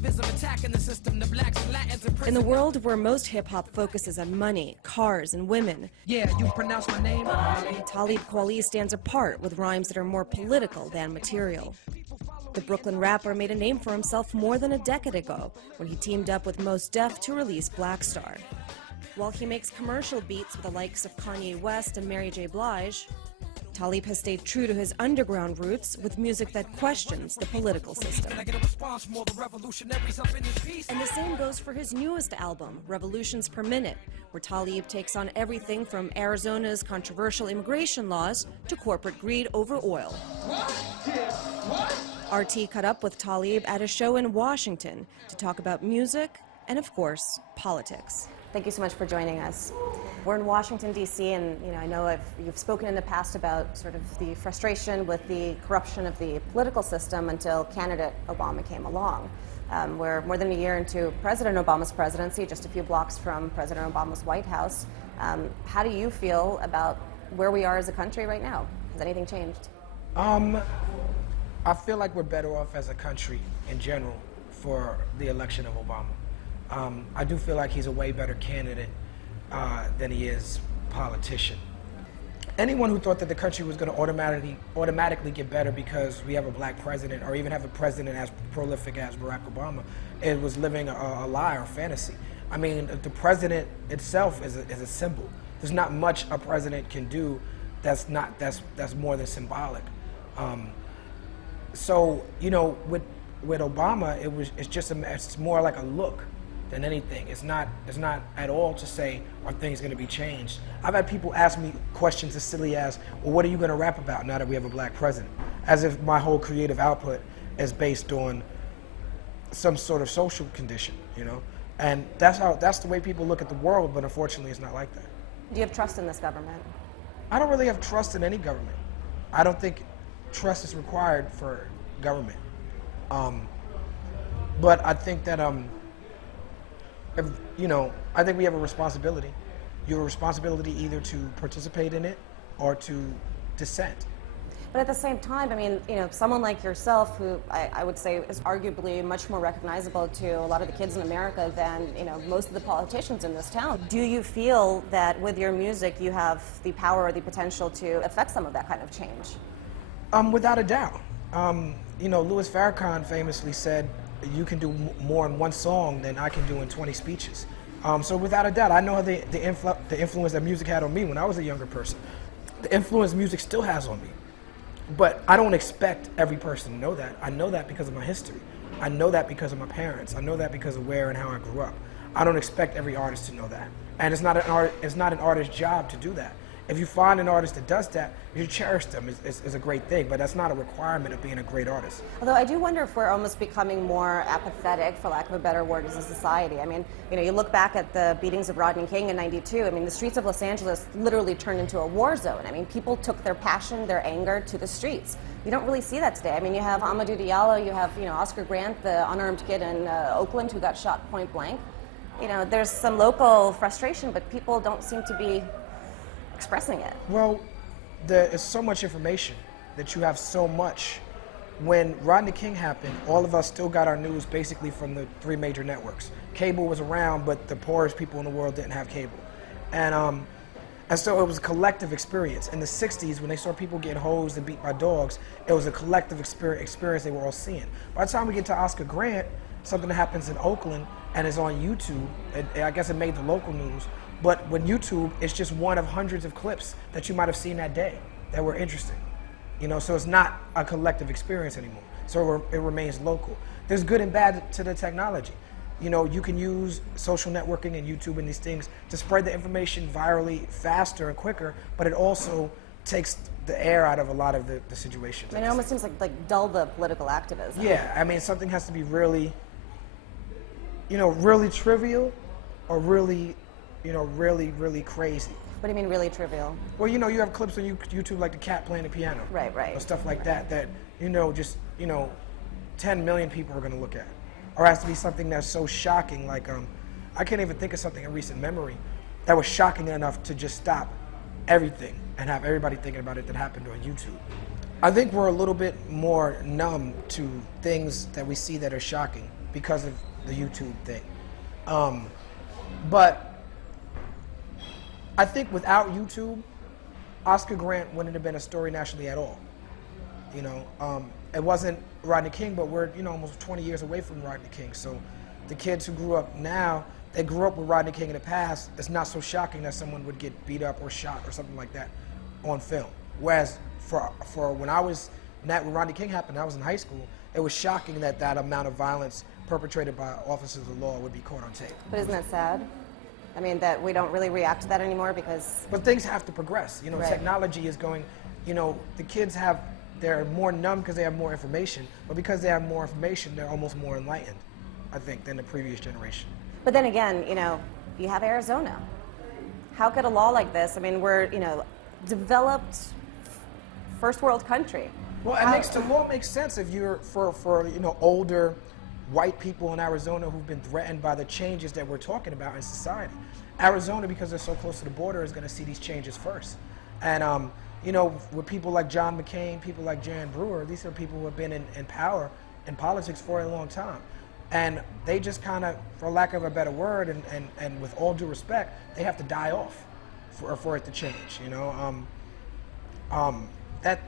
progressivism attacking the system, the blacks and Latins in prison. In the world where most hip-hop focuses on money, cars, and women, Yeah, you pronounce my name? Talib Kweli stands apart with rhymes that are more political than material. The Brooklyn rapper made a name for himself more than a decade ago when he teamed up with Mos Def to release Black Star. While he makes commercial beats with the likes of Kanye West and Mary J. Blige, Talib has stayed true to his underground roots with music that questions the political system. And the same goes for his newest album, Revolutions Per Minute, where Talib takes on everything from Arizona's controversial immigration laws to corporate greed over oil. RT caught up with Talib at a show in Washington to talk about music and, of course, politics. Thank you so much for joining us. We're in Washington, D.C., and I know you've spoken in the past about sort of the frustration with the corruption of the political system until candidate Obama came along. We're more than a year into President Obama's presidency, just a few blocks from President Obama's White House. How do you feel about where we are as a country right now? Has anything changed? I feel like we're better off as a country in general for the election of Obama. I do feel like he's a way better candidate than he is politician. Anyone who thought that the country was going to automatically get better because we have a black president, or even have a president as prolific as Barack Obama, it was living a lie or fantasy. I mean, the president itself is a symbol. There's not much a president can do that's more than symbolic. So with Obama, it's more like a look than anything. It's not at all to say, are things going to be changed? I've had people ask me questions as silly as, well, what are you going to rap about now that we have a black president? As if my whole creative output is based on some sort of social condition, And that's the way people look at the world, but unfortunately it's not like that. Do you have trust in this government? I don't really have trust in any government. I don't think trust is required for government. But I think that I think we have a responsibility. You have a responsibility either to participate in it or to dissent. But at the same time, I mean, someone like yourself, who I would say is arguably much more recognizable to a lot of the kids in America than, most of the politicians in this town. Do you feel that with your music you have the power or the potential to affect some of that kind of change? Without a doubt. Louis Farrakhan famously said, you can do more in one song than I can do in 20 speeches. So without a doubt, I know the influence that music had on me when I was a younger person. The influence music still has on me. But I don't expect every person to know that. I know that because of my history. I know that because of my parents. I know that because of where and how I grew up. I don't expect every artist to know that. And it's not an artist's job to do that. If you find an artist that does that, you cherish them is a great thing, but that's not a requirement of being a great artist. Although I do wonder if we're almost becoming more apathetic, for lack of a better word, as a society. I mean, you look back at the beatings of Rodney King in '92, I mean, the streets of Los Angeles literally turned into a war zone. I mean, people took their passion, their anger to the streets. You don't really see that today. I mean, you have Amadou Diallo, you have, Oscar Grant, the unarmed kid in Oakland who got shot point blank. There's some local frustration, but people don't seem to be expressing it. Well, there is so much information that you have so much. When Rodney King happened, all of us still got our news basically from the 3 major networks. Cable was around, but the poorest people in the world didn't have cable. And so it was a collective experience. In the 60s, when they saw people getting hosed and beat by dogs, it was a collective experience they were all seeing. By the time we get to Oscar Grant, something that happens in Oakland and is on YouTube, I guess it made the local news, but with YouTube, it's just one of hundreds of clips that you might have seen that day that were interesting. So it's not a collective experience anymore. So it remains local. There's good and bad to the technology. You can use social networking and YouTube and these things to spread the information virally faster and quicker, but it also takes the air out of a lot of the situations. I mean, it almost seems like dull the political activism. Yeah, I mean, something has to be really, really trivial or really, really crazy. What do you mean really trivial? Well, you have clips on YouTube like the cat playing the piano. Right. Or stuff like that, 10 million people are going to look at. Or it has to be something that's so shocking, like, I can't even think of something in recent memory that was shocking enough to just stop everything and have everybody thinking about it that happened on YouTube. I think we're a little bit more numb to things that we see that are shocking because of the YouTube thing. But I think without YouTube, Oscar Grant wouldn't have been a story nationally at all. You know, it wasn't Rodney King, but we're, you know, almost 20 years away from Rodney King. So the kids who grew up now, they grew up with Rodney King in the past. It's not so shocking that someone would get beat up or shot or something like that on film. Whereas for when I was, when Rodney King happened, I was in high school, it was shocking that that amount of violence perpetrated by officers of law would be caught on tape. But isn't that sad? I mean, that we don't really react to that anymore because... But things have to progress. You know, right. Technology is going, you know, the kids have, they're more numb because they have more information, but because they have more information, they're almost more enlightened, I think, than the previous generation. But then again, you know, you have Arizona. How could a law like this, I mean, we're, you know, developed first world country. Well, the law makes sense if you're, for you know, older white people in Arizona who've been threatened by the changes that we're talking about in society. Arizona, because they're so close to the border, is going to see these changes first. And, you know, with people like John McCain, people like Jan Brewer, these are people who have been in power in politics for a long time. And they just kind of, for lack of a better word, and with all due respect, they have to die off for it to change, you know. That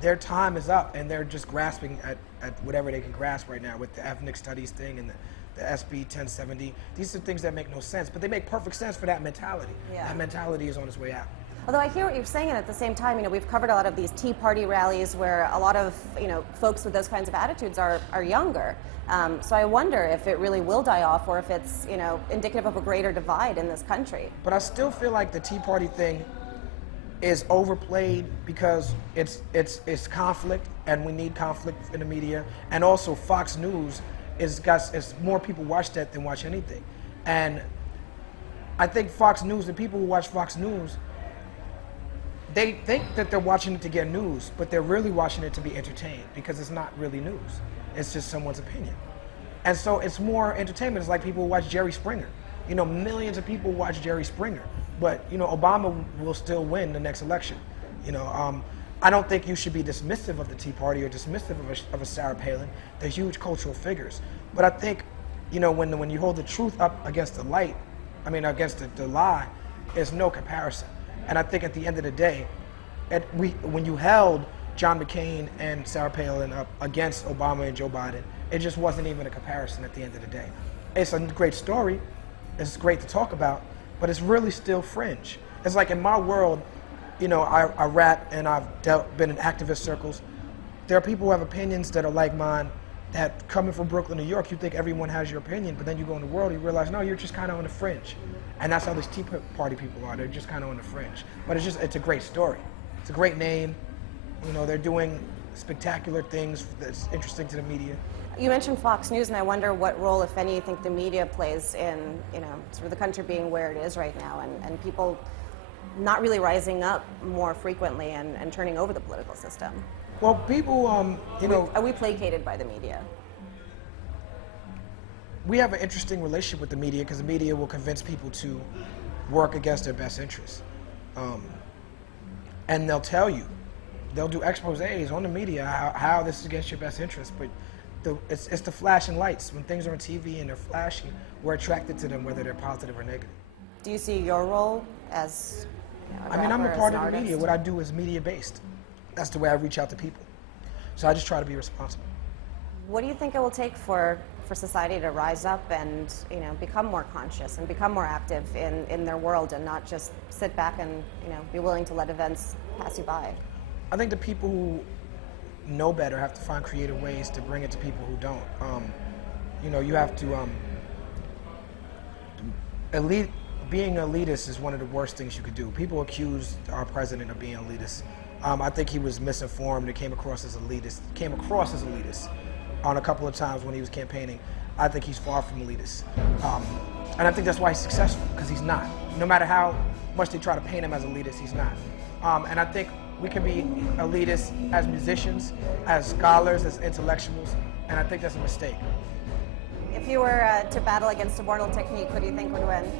their time is up, and they're just grasping at whatever they can grasp right now with the ethnic studies thing and the SB 1070. These are things that make no sense, but they make perfect sense for that mentality. Yeah. That mentality is on its way out. Although I hear what you're saying, and at the same time, you know, we've covered a lot of these Tea Party rallies where a lot of, you know, folks with those kinds of attitudes are younger. So I wonder if it really will die off, or if it's, you know, indicative of a greater divide in this country. But I still feel like the Tea Party thing is overplayed because it's conflict, and we need conflict in the media. And also Fox News is more people watch that than watch anything. And I think Fox News, the people who watch Fox News, they think that they're watching it to get news, but they're really watching it to be entertained, because it's not really news. It's just someone's opinion. And so it's more entertainment. It's like people who watch Jerry Springer. You know, millions of people watch Jerry Springer, but, you know, Obama will still win the next election. You know, I don't think you should be dismissive of the Tea Party or dismissive of a Sarah Palin. They're huge cultural figures. But I think, you know, when you hold the truth up against the light, against the lie, there's no comparison. And I think at the end of the day, when you held John McCain and Sarah Palin up against Obama and Joe Biden, it just wasn't even a comparison at the end of the day. It's a great story. It's great to talk about, but it's really still fringe. It's like in my world, you know, I rap and I've been in activist circles. There are people who have opinions that are like mine, that coming from Brooklyn, New York, you think everyone has your opinion, but then you go in the world, you realize, no, you're just kind of on the fringe. And that's how these Tea Party people are. They're just kind of on the fringe. But it's a great story. It's a great name. You know, they're doing spectacular things that's interesting to the media. You mentioned Fox News, and I wonder what role, if any, you think the media plays in, you know, sort of the country being where it is right now, and people not really rising up more frequently and turning over the political system. Well, people, you know... Are we placated by the media? We have an interesting relationship with the media, because the media will convince people to work against their best interests. And they'll tell you, they'll do exposés on the media how this is against your best interests, but it's the flashing lights. When things are on TV and they're flashing, we're attracted to them, whether they're positive or negative. Do you see your role as, you know, I'm a part of the artist? media. What I do is media-based. That's the way I reach out to people. So I just try to be responsible. What do you think it will take for society to rise up and, you know, become more conscious and become more active in their world, and not just sit back and, you know, be willing to let events pass you by? I think the people who know better have to find creative ways to bring it to people who don't. You know, you have to, being elitist is one of the worst things you could do. People accuse our president of being elitist. I think he was misinformed and came across as elitist on a couple of times when he was campaigning. I think he's far from elitist. And I think that's why he's successful, because he's not. No matter how much they try to paint him as elitist, he's not. And I think we can be elitists as musicians, as scholars, as intellectuals, and I think that's a mistake. If you were to battle against a mortal technique, who do you think would win?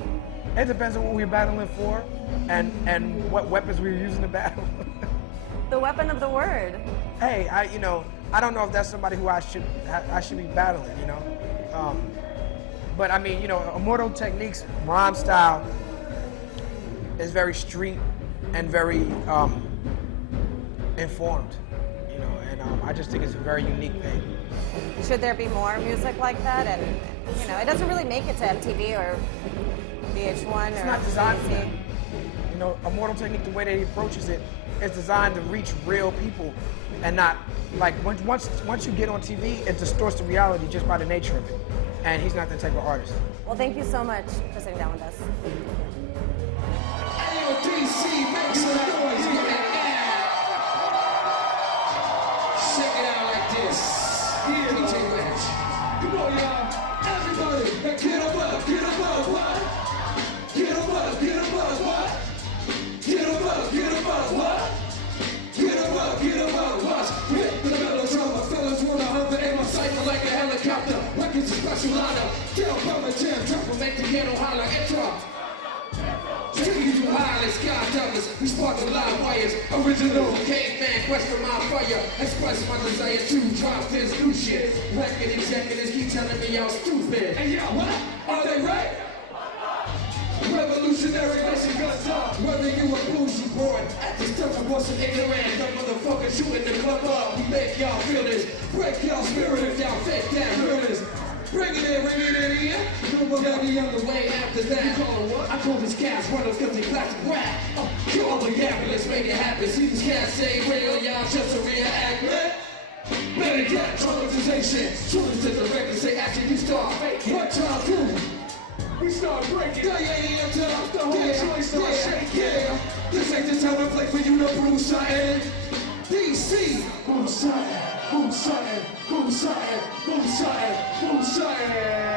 It depends on what we're battling for and what weapons we're using to battle. The weapon of the word. Hey, I don't know if that's somebody who I should be battling, you know? But I mean, you know, Immortal Technique's rhyme style is very street and very informed, you know, and I just think it's a very unique thing. Should there be more music like that? And, you know, it doesn't really make it to MTV or VH1 It's or not designed for that. BBC. You know, Immortal Technique, the way that he approaches it, is designed to reach real people and not, like, once you get on TV, it distorts the reality just by the nature of it. And he's not that type of artist. Well, thank you so much for sitting down with us. DC, make some noise in the air. Shake it out like this. Here, DJ Rich. Come on, y'all. Everybody, now get up, what? Get up, what? Get up, what? Get up, what? Get up, what? Get up, what? Hit the melodrama, fellas wanna hover in my cycle like a helicopter. Records a special lineup. Kill, power, jam, triple, make the ghetto holler, interrupt. Taking you to high like skydivers, we spark the live wires. Original caveman, question my fire. Express my desire to drop this new shit. Record executives keep telling me y'all stupid. And y'all what? Are they right? Revolutionary mission guns up. Whether you a bougie boy, at the stuff I wasn't ignorant. Dumb motherfuckers shooting the club up. We make y'all feel this. Break y'all spirit if y'all fake that realness. Bring it in, ring it in here. Nobody be on the way after that. You call it what? I call this cats runners cause they classic rap. Kill all the yapping, let's make it happen. See these cats say real, y'all just a react, man. Better get traumatization. Children to the record say after you start faking. What y'all do? We start breaking. Yeah, the whole joint start shaking. Yeah. This ain't the time to play for you to prove something. DC, move something, move something, move something, move something, move something.